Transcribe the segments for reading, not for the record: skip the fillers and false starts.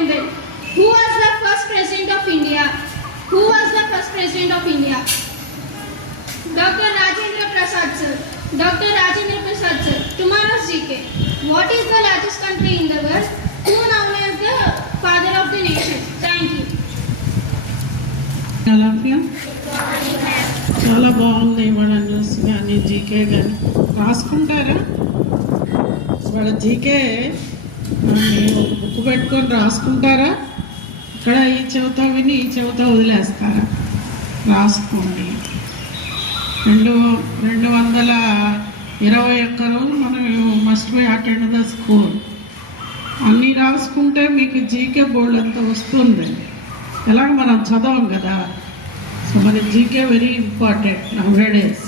women. Who was the first president of India? Who was the first president of India? Dr. Rajendra Prasad sir. Dr. Rajendra Prasad sir. Tomorrow's GK. What is the largest country in the world? Who known as the father of the nation? Thank you. చాలా బాగుంది ఇవాళ news కానీ GK కానీ రాసుకుంటారా? ఇవాళ GK book పెట్టుకొని రాసుకుంటారా? ఇక్కడ ఈ చెవిత విని ఈ చెవిత వదిలేస్తారా? రాసుకోండి. 221 రోజులు మనం must by attend the school. అన్నీ రాసుకుంటే మీకు జీకే బోర్డు అంత వస్తుంది. ఎలాగ మనం చదవం కదా. సో మరి జీకే వెరీ ఇంపార్టెంట్ నౌడేస్.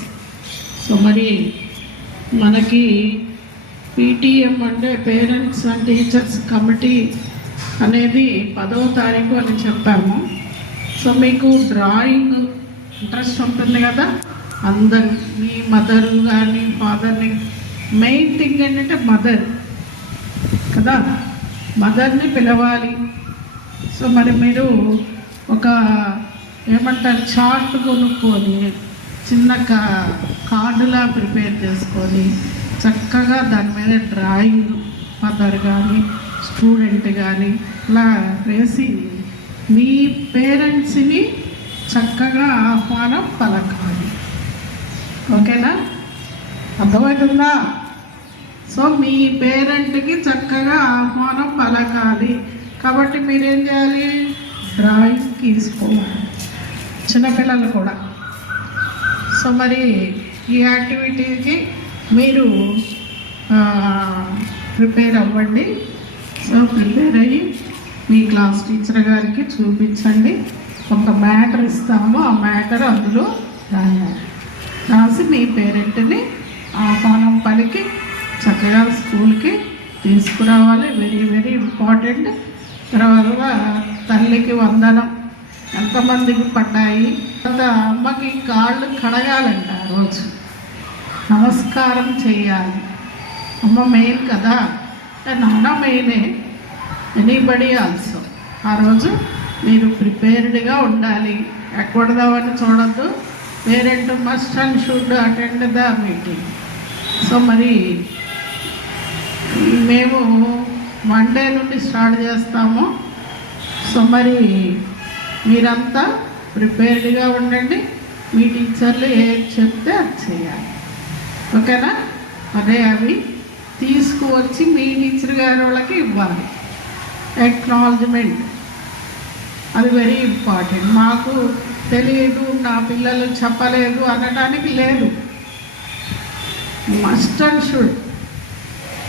సో మరి మనకి పీటీఎం అంటే పేరెంట్స్ అండ్ టీచర్స్ కమిటీ అనేది 10వ తారీఖు అని చెప్పాము. సో మీకు డ్రాయింగ్ ఇంట్రెస్ట్ ఉంటుంది కదా, అందరు మీ మదర్ కానీ ఫాదర్ని, మెయిన్ థింగ్ ఏంటంటే మదర్ కదా, మదర్ని పిలవాలి. సో మరి మీరు ఒక ఏమంటారు చార్ట్ కొనుక్కొని చిన్న కార్డులా ప్రిపేర్ చేసుకొని చక్కగా దాని మీద డ్రాయింగ్ మదర్ కానీ స్టూడెంట్ కానీ ఇలా వేసి మీ పేరెంట్స్ని చక్కగా ఆహ్వానం పలకాలి. ఓకేనా? అర్థమవుతుందా? సో మీ పేరెంట్కి చక్కగా ఆహ్వానం పలకాలి. కాబట్టి మీరేం చేయాలి? డ్రాయింగ్ తీసుకోవాలి, చిన్నపిల్లలు కూడా. సో మరి ఈ యాక్టివిటీకి మీరు ప్రిపేర్ అవ్వండి. సో ప్రిపేర్ అయ్యి మీ క్లాస్ టీచర్ గారికి చూపించండి. కొంత మ్యాటర్ ఇస్తాము, ఆ మ్యాటర్ అందులో రాయాలి. రాసి మీ పేరెంట్ని ఆహ్వానం పలికి చక్కగా స్కూల్కి తీసుకురావాలి. Very very important. తర్వాత తల్లికి వందనం ఎంతమందికి పడ్డాయి. తర్వాత అమ్మకి కాళ్ళు కడగాలంట, ఆ రోజు నమస్కారం చేయాలి. అమ్మ మెయిన్ కదా, నాన్న మెయినే, ఎనీబడి ఆల్సో. ఆ రోజు మీరు ప్రిపేర్డ్గా ఉండాలి. ఎక్కడదామని చూడద్దు. Parent must and should attend the meeting. So మరి మేము మండే నుండి స్టార్ట్ చేస్తాము. సో మరి మీరంతా ప్రిపేర్డ్గా ఉండండి. మీ టీచర్లు ఏం చెప్తే అది చేయాలి. ఓకేనా? అదే అవి తీసుకువచ్చి మీ టీచర్ గారి వాళ్ళకి ఇవ్వాలి. ఎక్నాలజ్మెంట్ అది వెరీ ఇంపార్టెంట్. మాకు తెలియదు, నా పిల్లలు చెప్పలేదు అనడానికి లేదు. Must and should.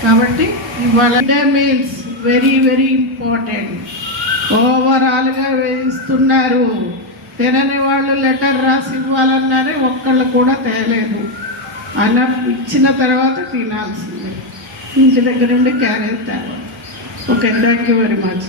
కాబట్టి ఇవాళ మీల్స్ వెరీ వెరీ ఇంపార్టెంట్. ఓవరాల్గా వేయిస్తున్నారు. తినని వాళ్ళు లెటర్ రాసి ఇవ్వాలన్నారే, ఒక్కళ్ళు కూడా తేలేదు. అలా ఇచ్చిన తర్వాత తినాల్సిందే. ఇంటి దగ్గర నుండి క్యారేజ్ తేవాలి. Okay, thank you very much.